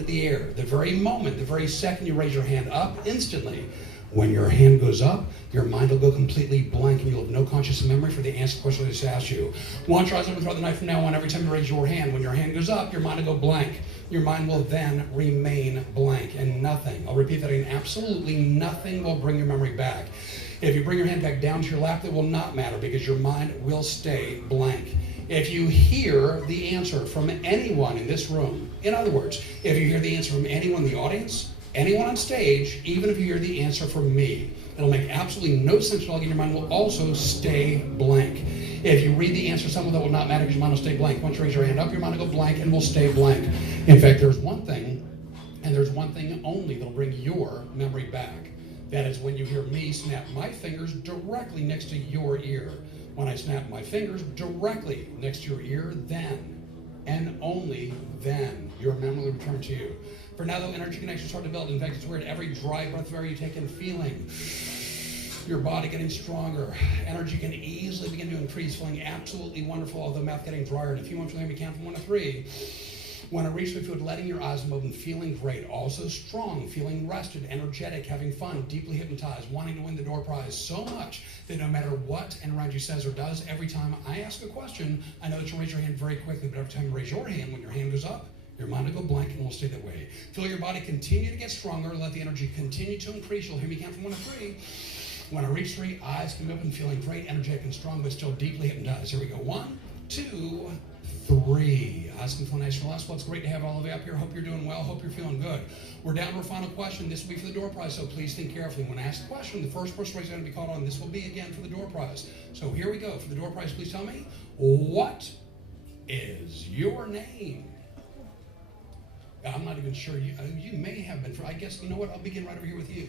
in the air. The very moment, the very second you raise your hand up, instantly, when your hand goes up, your mind will go completely blank and you'll have no conscious memory for the answer to the question I just asked you. Want to try something throughout the night from now on? Every time you raise your hand, when your hand goes up, your mind will go blank. Your mind will then remain blank and nothing. I'll repeat that again. Absolutely nothing will bring your memory back. If you bring your hand back down to your lap, that will not matter because your mind will stay blank. If you hear the answer from anyone in this room, in other words, if you hear the answer from anyone in the audience, anyone on stage, even if you hear the answer from me, it'll make absolutely no sense at all, and your mind will also stay blank. If you read the answer, some of that will not matter because your mind will stay blank. Once you raise your hand up, your mind will go blank and will stay blank. In fact, there's one thing, and there's one thing only that'll bring your memory back. That is when you hear me snap my fingers directly next to your ear. When I snap my fingers directly next to your ear, then, and only then, your memory will return to you. For now, though, energy connections start to build. In fact, it's weird. Every dry breath of air you take in, feeling your body getting stronger. Energy can easily begin to increase, feeling absolutely wonderful, although mouth getting drier. And if you want to maybe count from 1 to 3, when I reach the food, letting your eyes move and feeling great, also strong, feeling rested, energetic, having fun, deeply hypnotized, wanting to win the door prize so much that no matter what anyone around you says or does, every time I ask a question, I know that you'll raise your hand very quickly, but every time you raise your hand, when your hand goes up, your mind will go blank and will stay that way. Feel your body continue to get stronger. Let the energy continue to increase. You'll hear me count from 1 to 3. When I reach 3, eyes come open, feeling great, energetic, and strong, but still deeply hypnotized. Here we go. 1, 2, 3. Eyes can feel nice and relaxed. Well, it's great to have all of you up here. Hope you're doing well. Hope you're feeling good. We're down to our final question. This will be for the door prize, so please think carefully. When I ask the question, the first person is going to be called on. This will be again for the door prize. So here we go. For the door prize, please tell me, what is your name? I'm not even sure. You may have been. I guess, you know what? I'll begin right over here with you.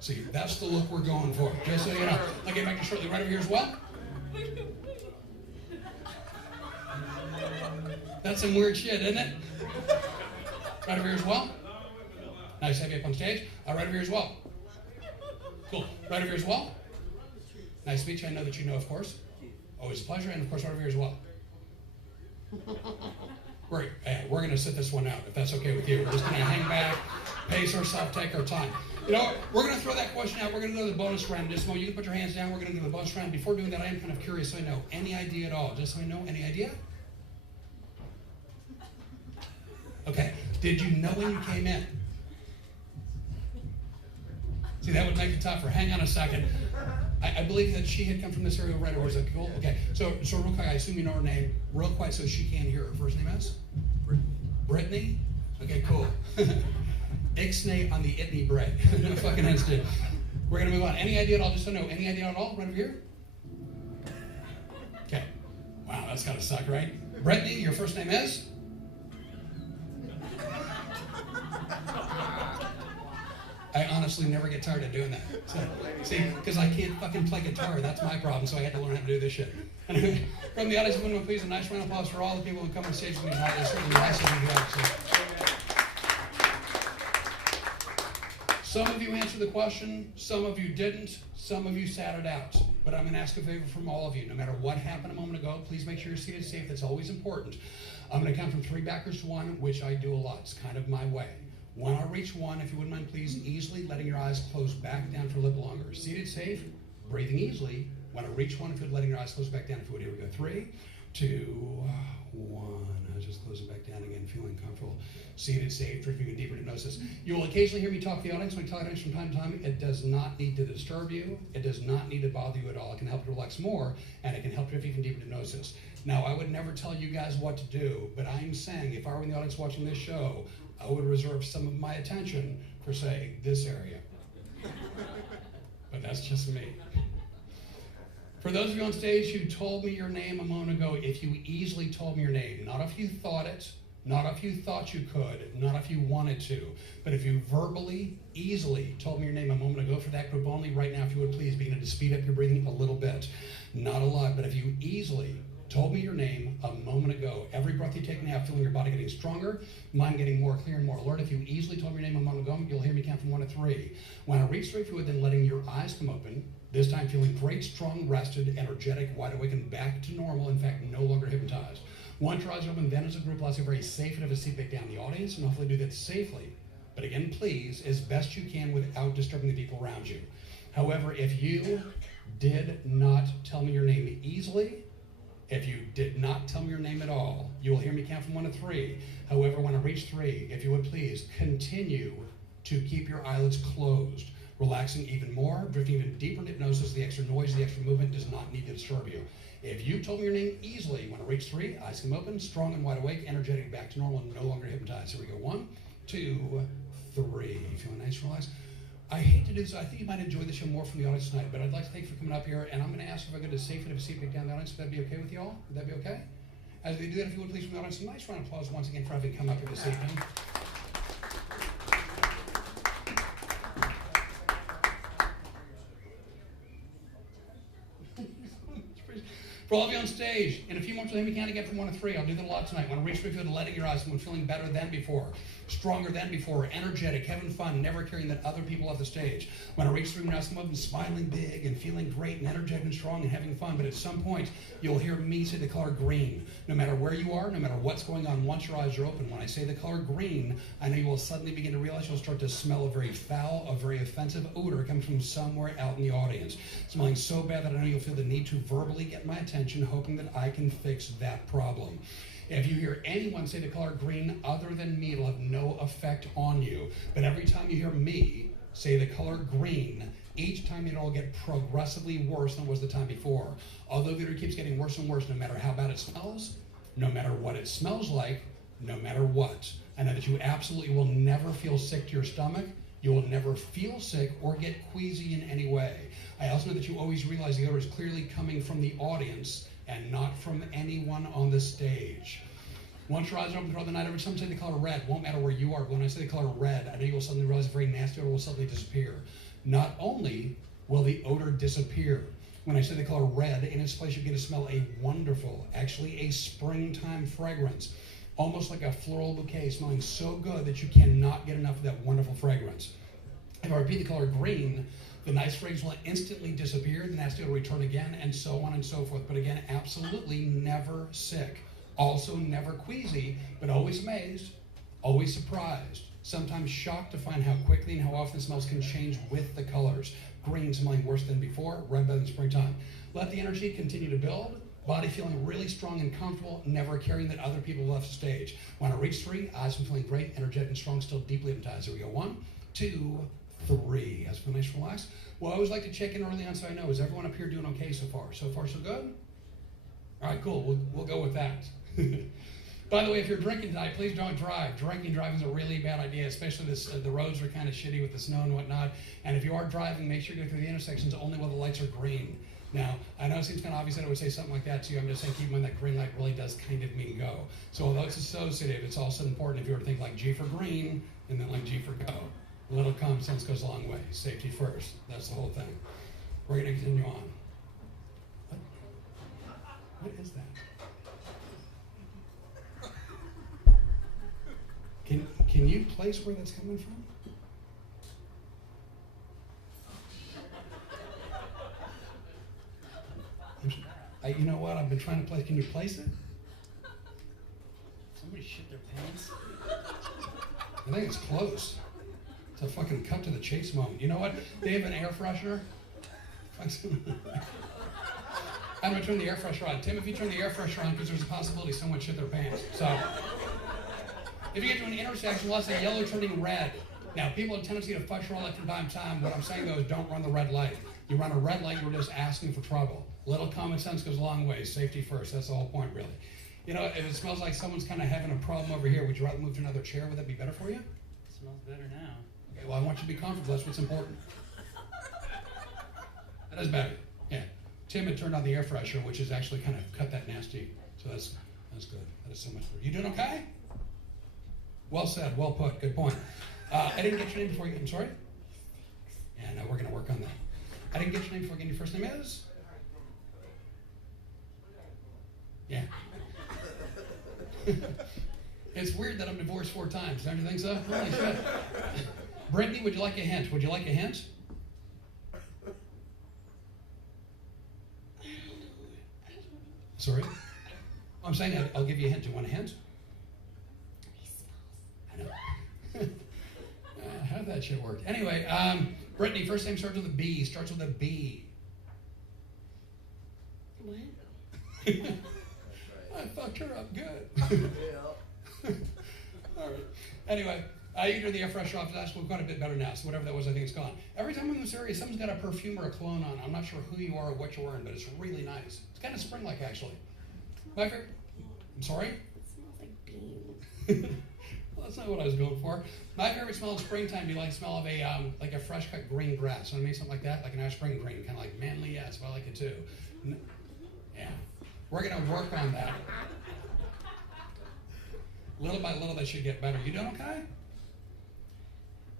See, that's the look we're going for. Just so you know. I'll get back to you shortly. Right over here as well. That's some weird shit, isn't it? Right over here as well. Nice to have you up on stage. Right over here as well. Cool. Right over here as well. Nice to meet you. I know that you know, of course. Always a pleasure. And, of course, right over here as well. We're going to sit this one out, if that's okay with you. We're just going to hang back, pace ourselves, take our time. You know, we're going to throw that question out. We're going to go to the bonus round. Just so you can put your hands down. We're going to do the bonus round. Before doing that, I am kind of curious. So I know, any idea at all? Just so I know, any idea? Okay. Did you know when you came in? See, that would make it tougher. Hang on a second. I believe that she had come from this area, right? Or is that cool? Okay. So real quick, I assume you know her name. Real quick, so she can hear her first name is? Brittany? Okay, cool. Ixnay on the Itney bread. No fucking instant. We're going to move on. Any idea at all? Just so know, any idea at all? Right over here? Okay. Wow, that's got to suck, right? Brittany, your first name is? I honestly never get tired of doing that. So, see, because I can't fucking play guitar. That's my problem, so I had to learn how to do this shit. Anyway, from the audience, would please a nice round of applause for all the people who come on stage with me tonight. It's really nice of you guys. Some of you answered the question, some of you didn't, some of you sat it out. But I'm going to ask a favor from all of you. No matter what happened a moment ago, please make sure you're seated safe. That's always important. I'm going to count from 3 backwards to 1, which I do a lot. It's kind of my way. When I reach 1, if you wouldn't mind, please, easily letting your eyes close back down for a little longer. Seated safe, breathing easily. When I reach 1, if you'd letting your eyes close back down, if you would, here we go. 3, 2, 1. I was just closing back down again, feeling comfortable. Seated safe, drifting in deeper hypnosis. You will occasionally hear me talk to the audience. When I talk to the audience from time to time, it does not need to disturb you. It does not need to bother you at all. It can help you relax more, and it can help drift even deeper hypnosis. Now, I would never tell you guys what to do, but I'm saying if I were in the audience watching this show, I would reserve some of my attention for, say, this area. But that's just me. For those of you on stage who told me your name a moment ago, if you easily told me your name, not if you thought it, not if you thought you could, not if you wanted to, but if you verbally, easily told me your name a moment ago, for that group only, right now, if you would please begin to speed up your breathing a little bit. Not a lot, but if you easily told me your name a moment ago, every breath you take now, feeling your body getting stronger, mind getting more clear and more alert. If you easily told me your name a moment ago, you'll hear me count from 1 to 3. When I reach 3, if you would, then letting your eyes come open, This time feeling great, strong, rested, energetic, wide awake, and back to normal. In fact, no longer hypnotized. Once your eyes open, then as a group, let's get very safe and have a seat back down the audience, and hopefully do that safely. But again, please, as best you can without disturbing the people around you. However, if you did not tell me your name easily, if you did not tell me your name at all, you will hear me count from 1 to 3. However, when I reach 3, if you would please continue to keep your eyelids closed, relaxing even more, drifting even deeper into hypnosis. The extra noise, the extra movement does not need to disturb you. If you told me your name easily, when I reach 3, eyes come open, strong and wide awake, energetic, back to normal, no longer hypnotized. Here we go. 1, 2, 3. Feeling nice, relaxed. I hate to do this. I think you might enjoy the show more from the audience tonight, but I'd like to thank you for coming up here, and I'm going to ask if I could just safely have a seat back down the audience. Would that be okay with you all? Would that be okay? As we do that, if you would please from the audience, a nice round of applause once again for having come up here this evening. For all of you on stage, in a few moments, let me count again from 1 to 3. I'll do that a lot tonight. When I reach 3, feel the letting your eyes, someone feeling better than before, stronger than before, energetic, having fun, never caring that other people off the stage. When I reach 3, when I come up and smiling big and feeling great and energetic and strong and having fun, but at some point, you'll hear me say the color green. No matter where you are, no matter what's going on, once your eyes are open, when I say the color green, I know you will suddenly begin to realize you'll start to smell a very foul, a very offensive odor coming from somewhere out in the audience. Smelling so bad that I know you'll feel the need to verbally get my attention, hoping that I can fix that problem. If you hear anyone say the color green other than me, it'll have no effect on you. But every time you hear me say the color green, each time it'll get progressively worse than it was the time before. Although the odor keeps getting worse and worse, no matter how bad it smells, no matter what it smells like, no matter what. I know that you absolutely will never feel sick to your stomach. You will never feel sick or get queasy in any way. I also know that you always realize the odor is clearly coming from the audience and not from anyone on the stage. Once your eyes are open throughout the night, every time I say the color red, won't matter where you are. When I say the color red, I know you will suddenly realize a very nasty odor will suddenly disappear. Not only will the odor disappear, when I say the color red, in its place you get to smell a wonderful, actually a springtime fragrance, almost like a floral bouquet, smelling so good that you cannot get enough of that wonderful fragrance. If I repeat the color green, the nice fragrance will instantly disappear, the nasty will return again, and so on and so forth. But again, absolutely never sick. Also never queasy, but always amazed, always surprised, sometimes shocked to find how quickly and how often smells can change with the colors. Green smelling worse than before, red better than springtime. Let the energy continue to build. Body feeling really strong and comfortable, never caring that other people left the stage. When I reach 3, eyes feeling great, energetic and strong, still deeply hypnotized. Here we go. 1, 2, 3. That's feel nice, relaxed. Well, I always like to check in early on so I know, is everyone up here doing okay so far? So far, so good? All right, cool. We'll go with that. By the way, if you're drinking tonight, please don't drive. Drinking and driving is a really bad idea, especially the roads are kind of shitty with the snow and whatnot. And if you are driving, make sure you go through the intersections only while the lights are green. Now, I know it seems kind of obvious that I would say something like that to you. I'm just saying keep in mind that green light really does kind of mean go. So although it's associative, it's also important if you were to think like G for green and then like G for go. A little common sense goes a long way. Safety first. That's the whole thing. We're going to continue on. What is that? Can you place where that's coming from? You know what? I've been trying to place. Can you place it? Somebody shit their pants? I think it's close. It's a fucking cut to the chase moment. You know what? They have an air freshener. I'm going to turn the air freshener on. Tim, if you turn the air freshener on, because there's a possibility someone shit their pants. So, if you get to an intersection, let's say yellow turning red. Now, people have a tendency to fuss roll at from time to time. What I'm saying, though, is don't run the red light. You run a red light, you're just asking for trouble. A little common sense goes a long way. Safety first. That's the whole point, really. You know, if it smells like someone's kind of having a problem over here, would you rather move to another chair? Would that be better for you? It smells better now. Okay, well, I want you to be comfortable. That's what's important. That is better. Yeah. Tim had turned on the air freshener, which has actually kind of cut that nasty. So that's good. That is so much better. You doing okay? Well said. Well put. Good point. I didn't get your name before you. I'm sorry? Yeah, no, we're going to work on that. I didn't get your name before again. Your first name is? Yeah. It's weird that I'm divorced 4 times. Don't you think so? Holy shit. Brittany, would you like a hint? Would you like a hint? Sorry? I'm saying I'll give you a hint. Do you want a hint? He smells. I know. How that shit worked. Anyway, Brittany, first name starts with a B. Starts with a B. What? I fucked her up good. All right. Anyway, you do the air freshener off. That's quite a bit better now. So whatever that was, I think it's gone. Every time I'm in this area, someone's got a perfume or a cologne on. I'm not sure who you are or what you're wearing, but it's really nice. It's kind of spring-like, actually. My favorite. I'm sorry? It smells like beans. Well, that's not what I was going for. My favorite smell in springtime be like the smell of a like a fresh cut green grass. You know what I mean? Something like that, like an nice spring green, kind of like manly. Yes, I like it too. Yeah, we're gonna work on that. Little by little, that should get better. You doing okay?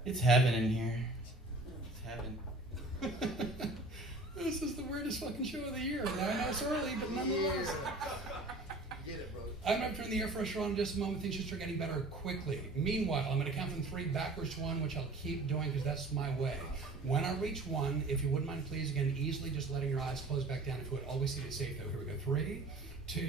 It's heaven in here. It's heaven. This is the weirdest fucking show of the year. Now, I know it's early, but nonetheless. Get it, bro. I'm going to turn the air freshener on in just a moment. Things should start getting better quickly. Meanwhile, I'm going to count from 3 backwards to 1, which I'll keep doing because that's my way. When I reach 1, if you wouldn't mind, please, again, easily just letting your eyes close back down. If you would, always see it safe, though. Here we go. 3, 2,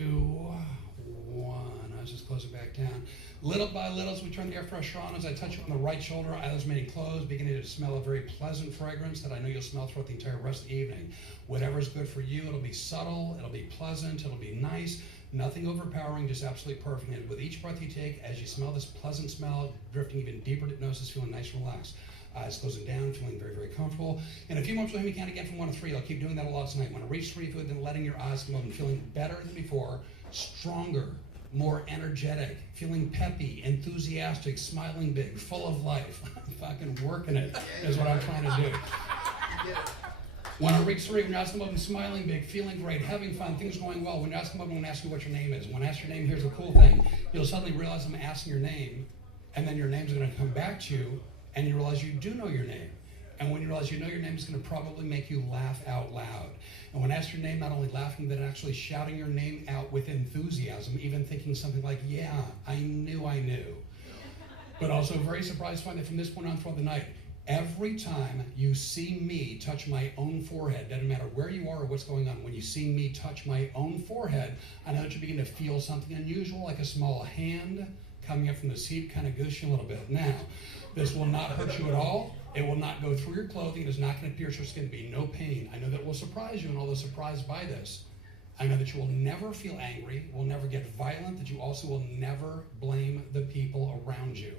1. I was just closing back down. Little by little, as we turn the air freshener on, as I touch you on the right shoulder, eyelids remaining closed, beginning to smell a very pleasant fragrance that I know you'll smell throughout the entire rest of the evening. Whatever's good for you, it'll be subtle, it'll be pleasant, it'll be nice, nothing overpowering, just absolutely perfect. And with each breath you take, as you smell this pleasant smell, drifting even deeper into hypnosis, feeling nice and relaxed. Eyes closing down, feeling very, very comfortable. In a few moments, we'll have me count again from 1 to 3. I'll keep doing that a lot tonight. When I reach 3, then letting your eyes come open, feeling better than before, stronger, more energetic, feeling peppy, enthusiastic, smiling big, full of life. I'm fucking working it, is what I'm trying to do. When I reach 3, when you ask them open, smiling big, feeling great, having fun, things going well. When you ask them open, I'm going to ask you what your name is. When I ask your name, here's the cool thing. You'll suddenly realize I'm asking your name, and then your name's going to come back to you, and you realize you do know your name. And when you realize you know your name, it's going to probably make you laugh out loud. And when I ask your name, not only laughing, but actually shouting your name out with enthusiasm, even thinking something like, yeah, I knew. But also very surprised to find that from this point on throughout the night, every time you see me touch my own forehead, doesn't matter where you are or what's going on, when you see me touch my own forehead, I know that you begin to feel something unusual, like a small hand coming up from the seat, kind of goose you a little bit. Now, this will not hurt you at all. It will not go through your clothing. It is not going to pierce your skin. Be no pain. I know that will surprise you, and although surprised by this, I know that you will never feel angry, will never get violent, that you also will never blame the people around you.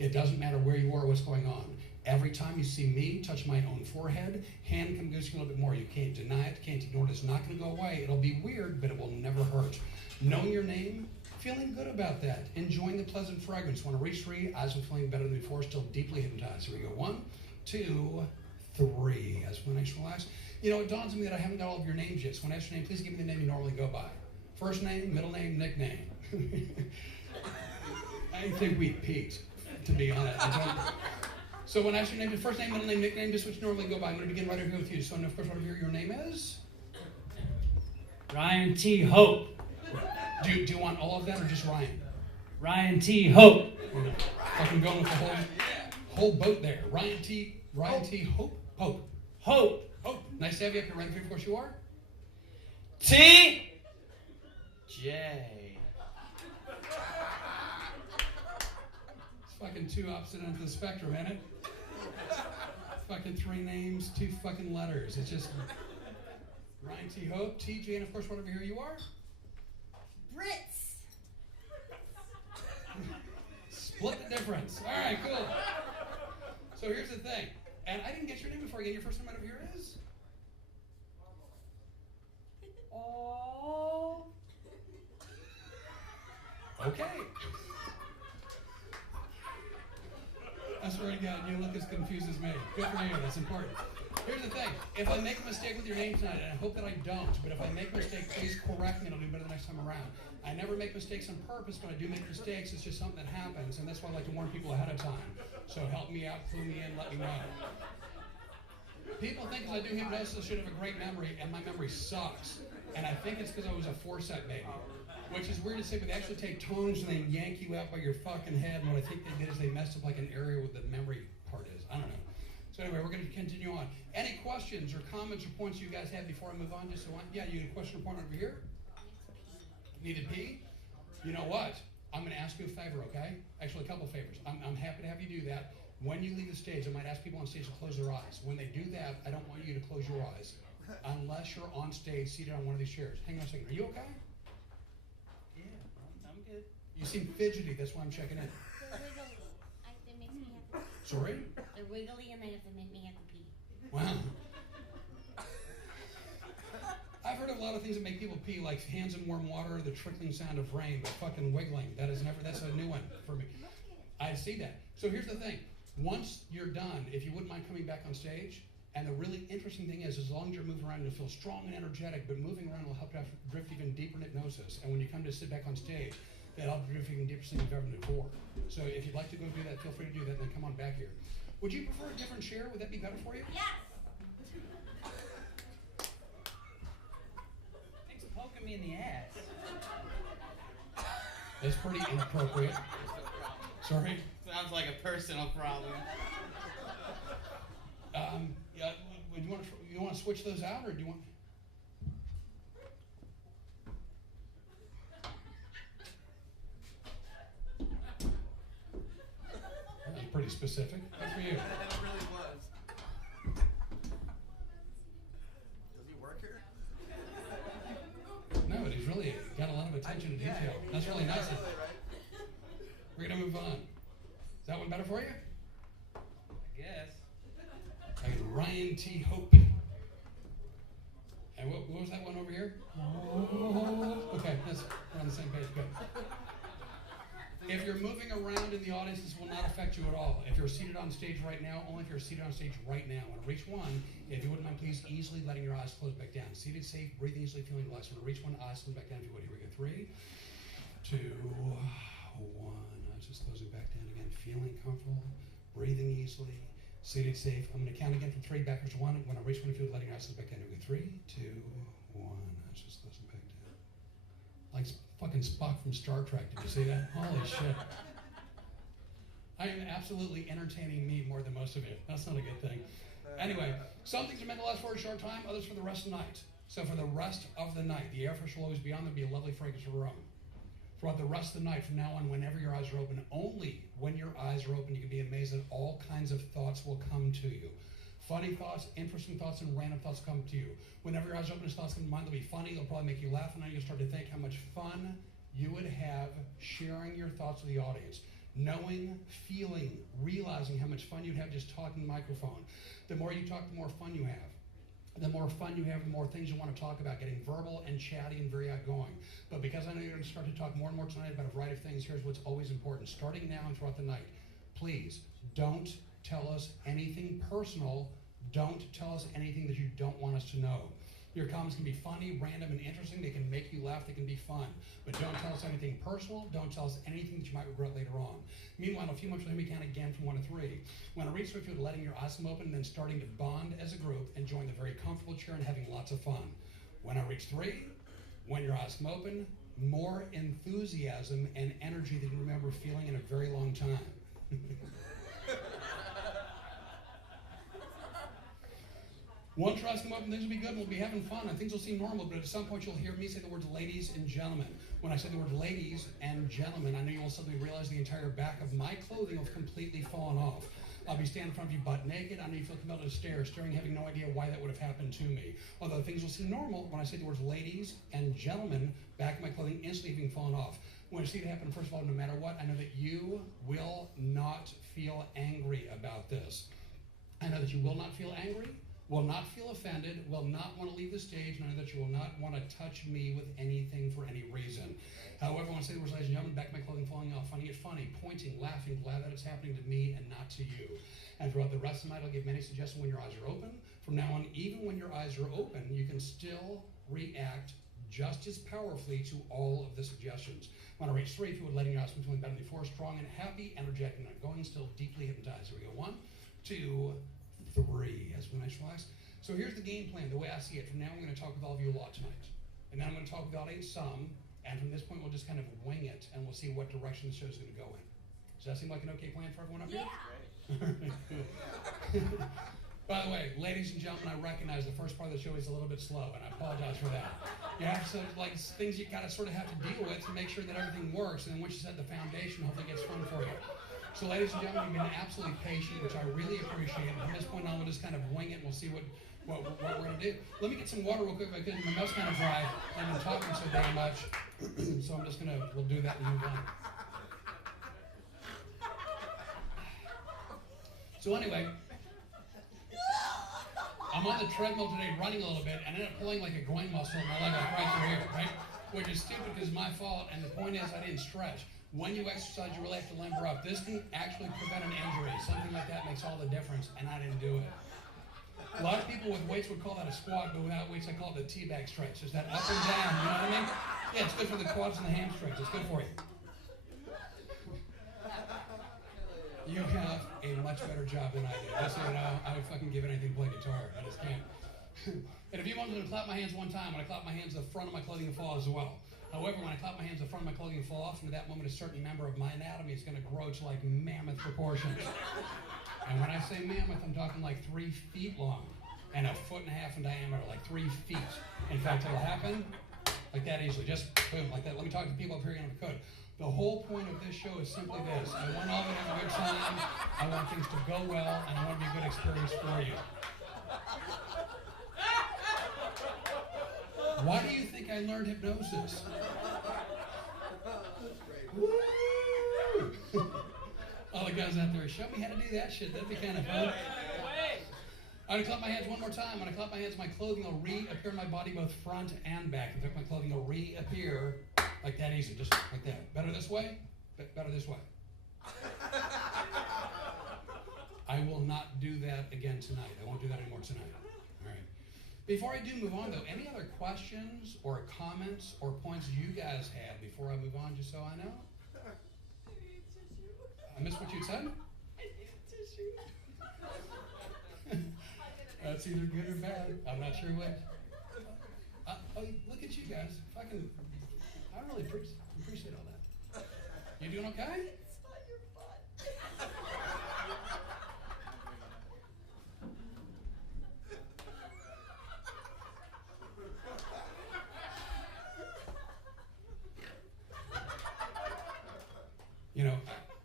It doesn't matter where you are, what's going on. Every time you see me touch my own forehead, hand come goose you a little bit more. You can't deny it, can't ignore it. It's not going to go away. It'll be weird, but it will never hurt. Knowing your name, feeling good about that, enjoying the pleasant fragrance. Want to reach 3, eyes are feeling better than before, still deeply hypnotized. Here we go. 1, 2, 3. As when I relax. You know, it dawns on me that I haven't got all of your names yet. So when I ask your name, please give me the name you normally go by. First name, middle name, nickname. I think we peaked, to be honest. So when I ask your name, first name, middle name, nickname, just what you normally go by. I'm going to begin right over here with you. So, of course, whatever your name is. Ryan T. Hope. Do you want all of that or just Ryan? Ryan T. Hope. Fucking going with the whole boat there. Ryan T. Hope. Hope. Nice to have you up here. Ready, of course you are. T. J. It's fucking 2 opposite ends of the spectrum, ain't it? Fucking 3 names, 2 fucking letters. It's just Ryan T. Hope, TJ, and of course whatever here you are. Brits. Split the difference. All right, cool. So here's the thing. And I didn't get your name before again. Your first name out of here is? Oh. Okay. I swear to God, you look as confused as me. Good for you. That's important. Here's the thing. If I make a mistake with your name tonight, and I hope that I don't, but if I make a mistake, please correct me and I'll do better the next time around. I never make mistakes on purpose, but I do make mistakes. It's just something that happens, and that's why I like to warn people ahead of time. So help me out, clue me in, let me know. People think because I do hypnosis, I should have a great memory, and my memory sucks. And I think it's because I was a 4-set baby. Which is weird to say, but they actually take tones and they yank you out by your fucking head. And what I think they did is they messed up like an area where the memory part is. I don't know. So anyway, we're going to continue on. Any questions or comments or points you guys have before I move on? Just so yeah, you had a question or point over here? Need to pee? You know what? I'm going to ask you a favor, okay? Actually, a couple favors. I'm happy to have you do that. When you leave the stage, I might ask people on stage to close their eyes. When they do that, I don't want you to close your eyes unless you're on stage seated on one of these chairs. Hang on a second. Are you okay? Yeah, I'm good. You seem fidgety. That's why I'm checking in. They're wiggly. They make me have to pee. Sorry? They're wiggly and they have to make me have to pee. Wow. I've heard of a lot of things that make people pee, like hands in warm water, the trickling sound of rain, but fucking wiggling. That's a new one for me. I see that. So here's the thing. Once you're done, if you wouldn't mind coming back on stage, and the really interesting thing is, as long as you're moving around, you'll feel strong and energetic, but moving around will help you drift even deeper in hypnosis. And when you come to sit back on stage, that'll help you drift even deeper than you've ever been before. So if you'd like to go do that, feel free to do that, and then come on back here. Would you prefer a different chair? Would that be better for you? Yes! Thanks for poking me in the ass. That's pretty inappropriate. Sorry? Sounds like a personal problem. Yeah, would you want to switch those out, or do you want? That was pretty specific. Good for you. It really was. Does he work here? No, but he's really got a lot of attention to detail. That's really nice. Really, right? We're gonna move on. Is that one better for you? I guess. I got Ryan T. Hope. And what was that one over here? Okay, we're on the same page. Good. If you're moving around in the audience, this will not affect you at all. If you're seated on stage right now, only if you're seated on stage right now. When I reach one, if you wouldn't mind, please easily letting your eyes close back down. Seated safe, breathing easily, feeling blessed. When I reach one, eyes close back down if you would. Here we go. 3, 2, 1. Eyes just closing back down again. Feeling comfortable, breathing easily, seated safe. I'm going to count again from 3 backwards to 1. When I reach one, if you would, letting your eyes close back down. Here we go. 3, 2, 1. Eyes just closing back down. Like fucking Spock from Star Trek. Did you see that? Holy shit. I am absolutely entertaining me more than most of you. That's not a good thing. Anyway, some things are meant to last for a short time, others for the rest of the night. So for the rest of the night, the air freshener will always be on. There'll be a lovely fragrance for the room. Throughout the rest of the night, from now on, whenever your eyes are open, only when your eyes are open, you can be amazed that all kinds of thoughts will come to you. Funny thoughts, interesting thoughts, and random thoughts come to you. Whenever your eyes are open, thoughts come to mind. They'll be funny. They'll probably make you laugh, and then you'll start to think how much fun you would have sharing your thoughts with the audience. Knowing, feeling, realizing how much fun you'd have just talking to the microphone. The more you talk, the more fun you have. The more fun you have, the more things you want to talk about, getting verbal and chatty and very outgoing. But because I know you're going to start to talk more and more tonight about a variety of things, here's what's always important. Starting now and throughout the night, please don't tell us anything personal. Don't tell us anything that you don't want us to know. Your comments can be funny, random, and interesting. They can make you laugh. They can be fun. But don't tell us anything personal. Don't tell us anything that you might regret later on. Meanwhile, a few months later, we count again from 1 to 3. When I reach through, letting your eyes come open, and then starting to bond as a group, enjoying the very comfortable chair and having lots of fun. When I reach 3, when your eyes come open, more enthusiasm and energy than you remember feeling in a very long time. Once your eyes come open, things will be good and we'll be having fun and things will seem normal, but at some point you'll hear me say the words ladies and gentlemen. When I say the words ladies and gentlemen, I know you will suddenly realize the entire back of my clothing will have completely fallen off. I'll be standing in front of you butt naked. I know you feel compelled to stare, staring, having no idea why that would have happened to me. Although things will seem normal, when I say the words ladies and gentlemen, back of my clothing instantly being fallen off. When I see it happen, first of all, no matter what, I know that you will not feel angry about this. I know that you will not feel angry, will not feel offended, will not want to leave the stage, and I know that you will not want to touch me with anything for any reason. However, when I say the words ladies and gentlemen, back of my clothing falling off, finding it funny, pointing, laughing, glad that it's happening to me and not to you. And throughout the rest of the night, I'll give many suggestions when your eyes are open. From now on, even when your eyes are open, you can still react just as powerfully to all of the suggestions. When I reach 3, if you would letting your eyes between better than before, strong and happy, energetic and outgoing, still deeply hypnotized. Here we go. 1, 2, 3. As we nice relax. So here's the game plan, the way I see it. From now, I'm going to talk with all of you a lot tonight. And then I'm going to talk with the audience some. And from this point, we'll just kind of wing it, and we'll see what direction the show's going to go in. Does that seem like an okay plan for everyone up here? Yeah. By the way, ladies and gentlemen, I recognize the first part of the show is a little bit slow, and I apologize for that. You have to, like, things you gotta sort of have to deal with to make sure that everything works, and then once you set the foundation, hopefully it gets fun for you. So, ladies and gentlemen, you've been absolutely patient, which I really appreciate. And from this point on, we'll just kind of wing it, and we'll see what we're gonna do. Let me get some water real quick because my mouth's kind of dry. I've been talking so damn much, so I'm just we'll do that and move on. So anyway, I'm on the treadmill today running a little bit and ended up pulling like a groin muscle in my leg like right through here, right? Which is stupid because it's my fault, and the point is I didn't stretch. When you exercise, you really have to limber up. This can actually prevent an injury. Something like that makes all the difference, and I didn't do it. A lot of people with weights would call that a squat, but without weights, I call it the teabag stretch. It's that up and down, you know what I mean? Yeah, it's good for the quads and the hamstrings. It's good for you. You have a much better job than I do. Just so you know, I would fucking give anything to play guitar. I just can't. And if you want me to clap my hands one time, when I clap my hands, the front of my clothing will fall as well. However, when I clap my hands, the front of my clothing will fall off, and at that moment, a certain member of my anatomy is going to grow to like mammoth proportions. And when I say mammoth, I'm talking like 3 feet long and 1.5 feet in diameter, like 3 feet. In fact, it'll happen like that easily, just boom, like that. Let me talk to people up here on the code. The whole point of this show is simply this. I want all of you to have a good time. I want things to go well, and I want it to be a good experience for you. Why do you think I learned hypnosis? Woo! All the guys out there, show me how to do that shit. That'd be kind of fun. I'm going to clap my hands one more time. When I clap my hands, my clothing will reappear in my body, both front and back. In fact, my clothing will reappear like that easy, just like that. Better this way? Better this way. I will not do that again tonight. I won't do that anymore tonight. All right. Before I do move on, though, any other questions or comments or points you guys had before I move on, just so I know? I missed what you said? That's either good or bad. I'm not sure what. Oh, look at you guys. Fucking, I really appreciate all that. You doing okay? It's not your fault. You know,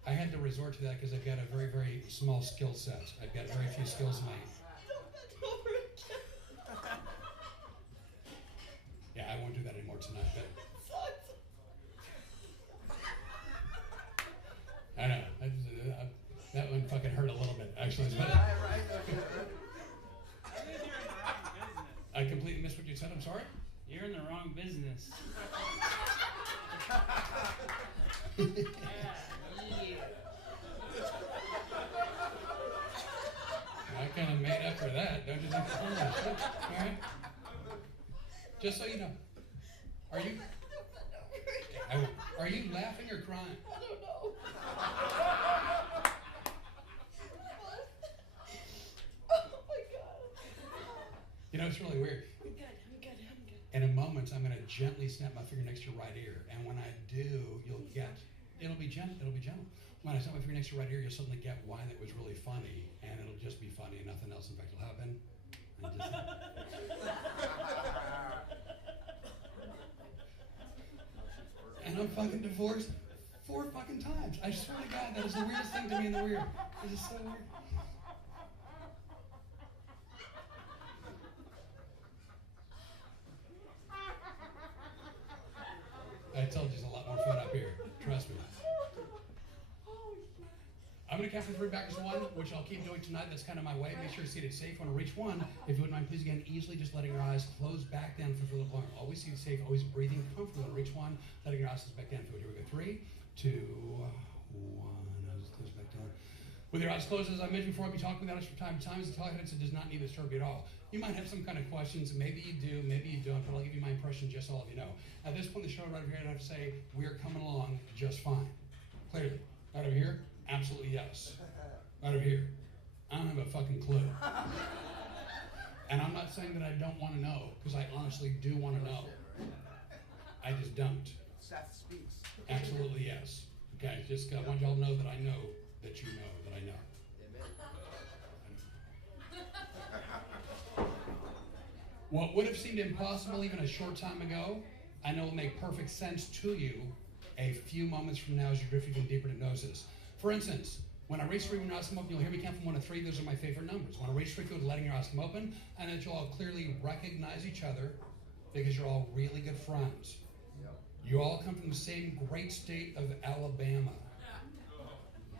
I had to resort to that because I've got a very, very small skill set. I've got very few skills in my. Don't bend over again. Yeah, I won't do that anymore tonight. But Sucks. I know. That one fucking hurt a little bit, actually. But Right, okay. I think you're in the wrong business. I completely missed what you said. I'm sorry. You're in the wrong business. I kind of made up for that, don't you think? All right. Just so you know, are you laughing or crying? I don't know. Oh my god. You know, it's really weird. I'm good. In a moment, I'm going to gently snap my finger next to your right ear, and when I do, you'll get. It'll be gentle. When I snap my finger next to your right ear, you'll suddenly get why that was really funny, and it'll just be funny and nothing else. In fact, will happen. And I'm fucking divorced 4 fucking times. I swear to God, that is the weirdest thing to me in the weird. It is so weird. I told you it's a lot more fun up here. Trust me. I'm going to count from 3 backwards to 1, which I'll keep doing tonight. That's kind of my way. Make sure you're seated safe. When I reach 1, if you wouldn't mind, please again, easily just letting your eyes close back down for a little longer. Always seated safe, always breathing comfortably. When I reach 1, letting your eyes close back down. Here we go. 3, 2, 1. Eyes close back down. With your eyes closed, as I mentioned before, I'll be talking about it from time to time. As a telehead, it does not need to disturb you at all. You might have some kind of questions. Maybe you do, maybe you don't, but I'll give you my impression just so all of you know. At this point in the show, right over here, I'd have to say, we're coming along just fine. Clearly. Right over here, absolutely yes. Right over here, I don't have a fucking clue. And I'm not saying that I don't want to know, because I honestly do want to know. I just don't. Seth speaks. Absolutely yes. Okay, just I want y'all to know that I know that you know that I know. Amen. What would have seemed impossible even a short time ago, I know will make perfect sense to you a few moments from now as you drift even deeper into hypnosis. For instance, when I reach 3 when your eyes come open, you'll hear me count from 1 to 3. Those are my favorite numbers. When I reach 3, good, letting your eyes come open, and that you'll all clearly recognize each other because you're all really good friends. You all come from the same great state of Alabama.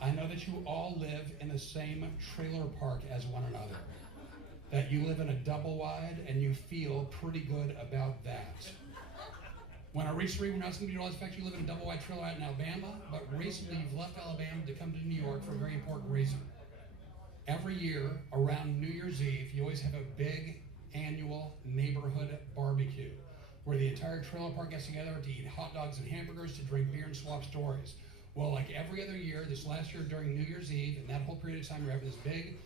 I know that you all live in the same trailer park as one another. That you live in a double wide and you feel pretty good about that. When I reach 3, we're not going to realize the fact you live in a double wide trailer out in Alabama, but recently you've left Alabama to come to New York for a very important reason. Every year around New Year's Eve, you always have a big annual neighborhood barbecue where the entire trailer park gets together to eat hot dogs and hamburgers, to drink beer and swap stories. Well, like every other year, this last year during New Year's Eve, and that whole period of time, you're having this big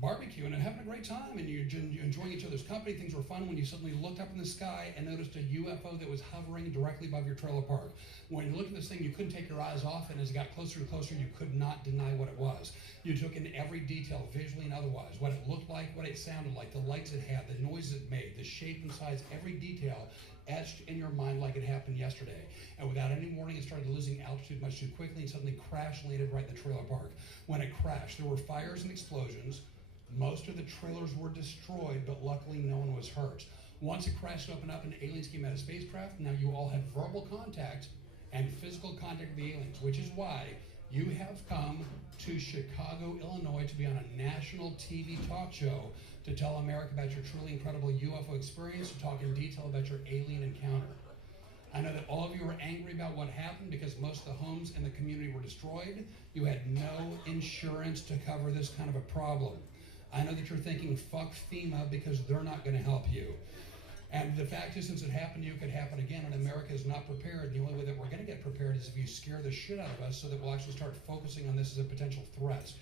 barbecue and having a great time, and you're enjoying each other's company. Things were fun when you suddenly looked up in the sky and noticed a UFO that was hovering directly above your trailer park. When you looked at this thing, you couldn't take your eyes off, and as it got closer and closer, you could not deny what it was. You took in every detail, visually and otherwise, what it looked like, what it sounded like, the lights it had, the noises it made, the shape and size, every detail etched in your mind like it happened yesterday. And without any warning, it started losing altitude much too quickly and suddenly crash landed right in the trailer park. When it crashed, there were fires and explosions. Most of the trailers were destroyed, but luckily no one was hurt. Once it crashed opened up and aliens came out of spacecraft, now you all have verbal contact and physical contact with the aliens, which is why you have come to Chicago, Illinois to be on a national TV talk show to tell America about your truly incredible UFO experience, to talk in detail about your alien encounter. I know that all of you are angry about what happened because most of the homes in the community were destroyed. You had no insurance to cover this kind of a problem. I know that you're thinking, fuck FEMA, because they're not going to help you. And the fact is, since it happened to you, it could happen again, and America is not prepared. The only way that we're going to get prepared is if you scare the shit out of us so that we'll actually start focusing on this as a potential threat.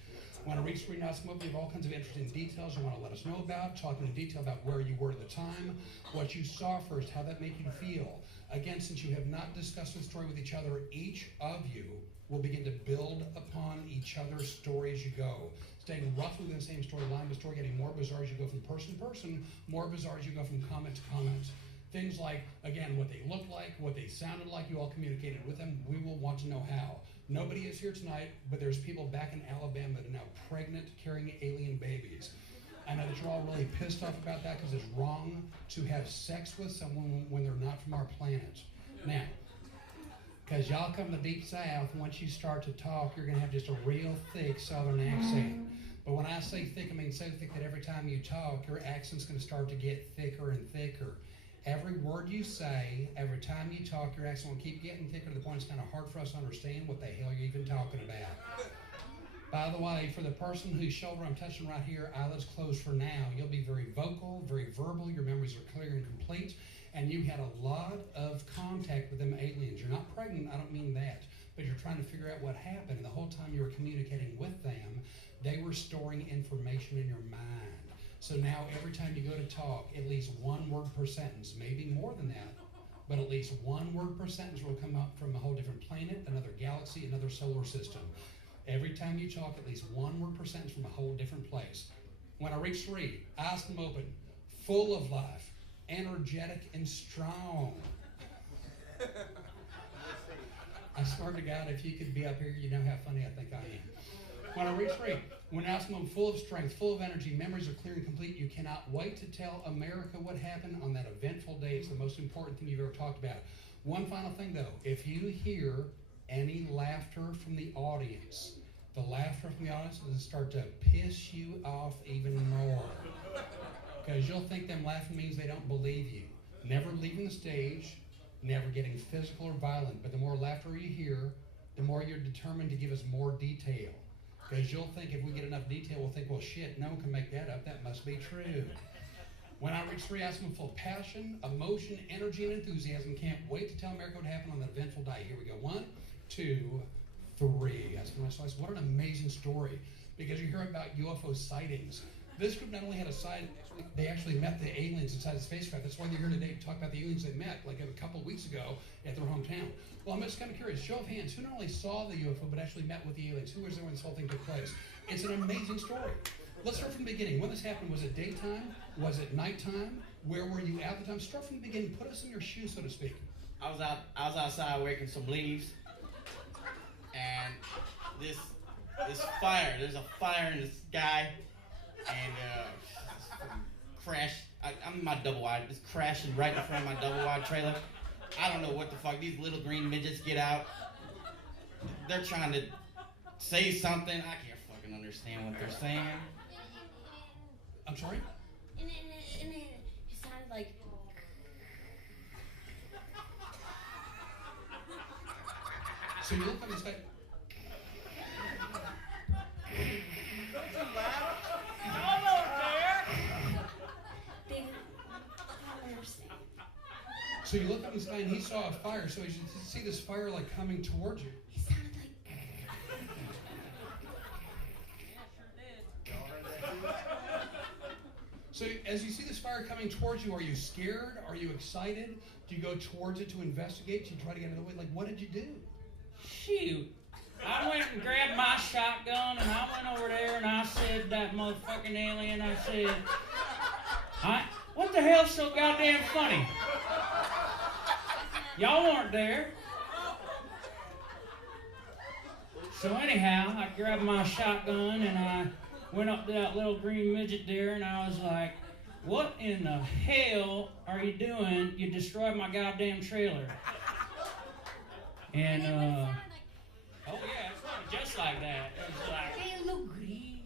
When I reach Screen Out Smoke, we have all kinds of interesting details you want to let us know about, talking in detail about where you were at the time, what you saw first, how that made you feel. Again, since you have not discussed the story with each other, each of you will begin to build upon each other's story as you go, staying roughly within the same storyline, but story getting more bizarre as you go from person to person, more bizarre as you go from comment to comment. Things like, again, what they looked like, what they sounded like, you all communicated with them. We will want to know how. Nobody is here tonight, but there's people back in Alabama that are now pregnant, carrying alien babies. I know that you're all really pissed off about that because it's wrong to have sex with someone when they're not from our planet. Now, because y'all come to the deep south, once you start to talk, you're going to have just a real thick southern accent. But when I say thick, I mean so thick that every time you talk, your accent's going to start to get thicker and thicker. Every word you say, every time you talk, your accent will keep getting thicker to the point it's kind of hard for us to understand what the hell you're even talking about. By the way, for the person whose shoulder I'm touching right here, eyelids closed for now, you'll be very vocal, very verbal, your memories are clear and complete, and you had a lot of contact with them aliens. You're not pregnant, I don't mean that, but you're trying to figure out what happened. And the whole time you were communicating with them, they were storing information in your mind. So now every time you go to talk, at least one word per sentence, maybe more than that, but at least one word per sentence will come up from a whole different planet, another galaxy, another solar system. Every time you talk, at least one word per sentence from a whole different place. When I reach 3, eyes come open, full of life, energetic and strong. I swear to God, if you could be up here, you know how funny I think I am. When I reach 3, when eyes come open, full of strength, full of energy, memories are clear and complete, you cannot wait to tell America what happened on that eventful day. It's the most important thing you've ever talked about. One final thing though, if you hear any laughter from the audience, the laughter from the audience will start to piss you off even more. Because you'll think them laughing means they don't believe you. Never leaving the stage, never getting physical or violent, but the more laughter you hear, the more you're determined to give us more detail. Because you'll think if we get enough detail, we'll think, well shit, no one can make that up, that must be true. When I reach 3, I ask them full of passion, emotion, energy, and enthusiasm. Can't wait to tell America what happened on that eventful day. Here we go. 1, 2, 3. Asking myself, what an amazing story. Because you hear about UFO sightings. This group not only had a sighting, they actually met the aliens inside the spacecraft. That's why they're here today to talk about the aliens they met, like a couple of weeks ago at their hometown. Well, I'm just kind of curious. Show of hands, who not only saw the UFO, but actually met with the aliens? Who was there when this whole thing took place? It's an amazing story. Let's start from the beginning. When this happened, was it daytime? Was it nighttime? Where were you at the time? Start from the beginning. Put us in your shoes, so to speak. I was outside raking some leaves, and this fire. There's a fire in the sky, and crash. I'm in my double wide. It's crashing right in front of my double wide trailer. I don't know what the fuck. These little green midgets get out. They're trying to say something. I can't fucking understand what they're saying. I'm sorry? And then it sounded like. So you look up and say, I don't understand. so you look up in the sky and he saw a fire. So you see this fire like coming towards you. It sounded like. So as you see this fire coming towards you, are you scared? Are you excited? Do you go towards it to investigate? Do you try to get out of the way? Like, what did you do? Shoot. I went and grabbed my shotgun and I went over there and I said, that motherfucking alien, I said, what the hell's so goddamn funny? Y'all weren't there. So anyhow, I grabbed my shotgun and I went up to that little green midget there and I was like, what in the hell are you doing? You destroyed my goddamn trailer. And, It sounded like. oh yeah, it sounded just like that. It was like, They look green.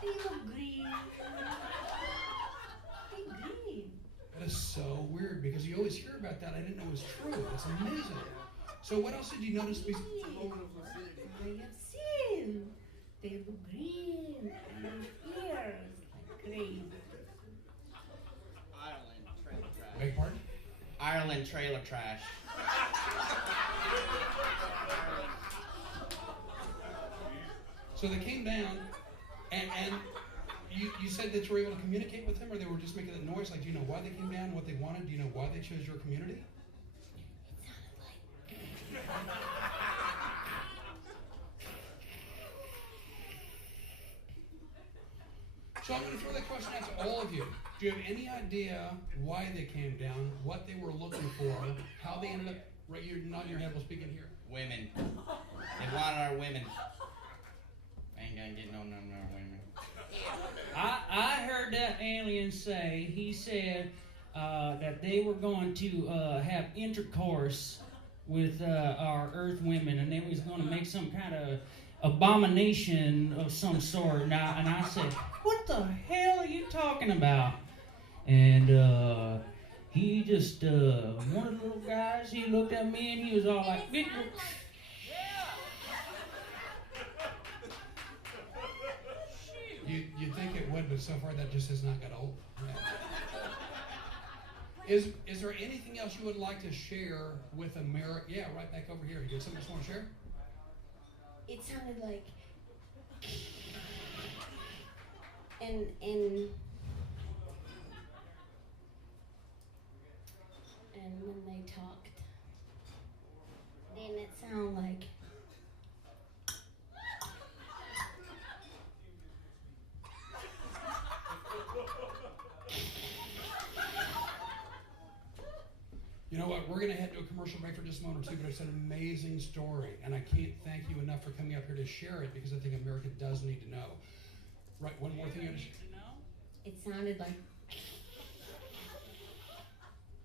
They look green. They green. That is so weird because you always hear about that. I didn't know it was true. That's amazing. So what else did you notice? Moment of lucidity. I have seen. They look green. And their ears like crazy. Ireland trailer trash. Beg pardon? Ireland trailer trash. So they came down, and you said that you were able to communicate with them, or they were just making that noise? Like, do you know why they came down, what they wanted? Do you know why they chose your community? It sounded like. So I'm going to throw that question out to all of you. Do you have any idea why they came down, what they were looking for, how they ended up, right, you're nodding your head, we'll speak in here. Women. They want our women. I ain't gonna get no women. I heard that alien say, he said that they were going to have intercourse with our earth women and they was going to make some kind of abomination of some sort. And I said, what the hell are you talking about? And he just, one of the little guys, he looked at me and he was all like, You'd think it would, but so far that just has not got old. Yeah. Is there anything else you would like to share with America? Yeah, right back over here. You got something else you want to share? It sounded like. And when they talked, then it sounded like. You know what? We're going to head to a commercial break for just a moment or two, but it's an amazing story, and I can't thank you enough for coming up here to share it because I think America does need to know. Right, one more thing. It sounded like.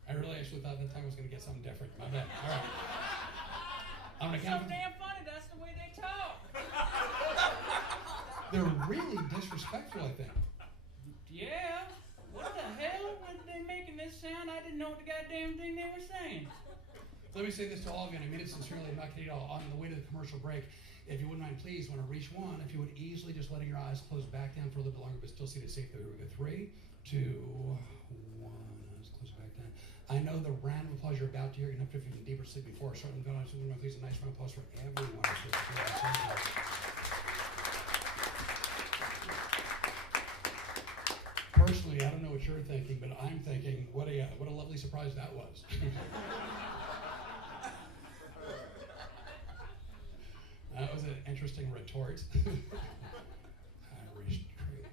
I really actually thought that time I was going to get something different. My bad. All right. I'm going to so count. damn funny, that's the way they talk. They're really disrespectful, I think. Yeah. What the hell? When they making this sound, I didn't know what the goddamn thing they were saying. Let me say this to all of you, and I mean it sincerely. I'm not kidding at all. On the way to the commercial break, if you wouldn't mind, please, when I reach one, if you would easily just letting your eyes close back down for a little bit longer, but still see the safe. Here we go. 3, 2, 1. Let's close back down. I know the round of applause you're about to hear. You're going to have to even deeper sleep before. Certainly, going on. Please, a nice round of applause for everyone. Personally, I don't know what you're thinking, but I'm thinking, what a lovely surprise that was. That was an interesting retort. Irish trailer.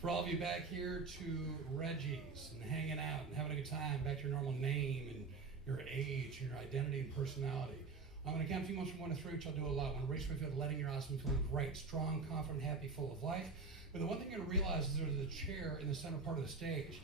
For all of you back here to Reggie's and hanging out and having a good time, back to your normal name and your age and your identity and personality. I'm going to count a few months from 1 to 3, which I'll do a lot. When I race with you, letting your awesome, feeling great, strong, confident, happy, full of life. But the one thing you're going to realize is there's a chair in the center part of the stage.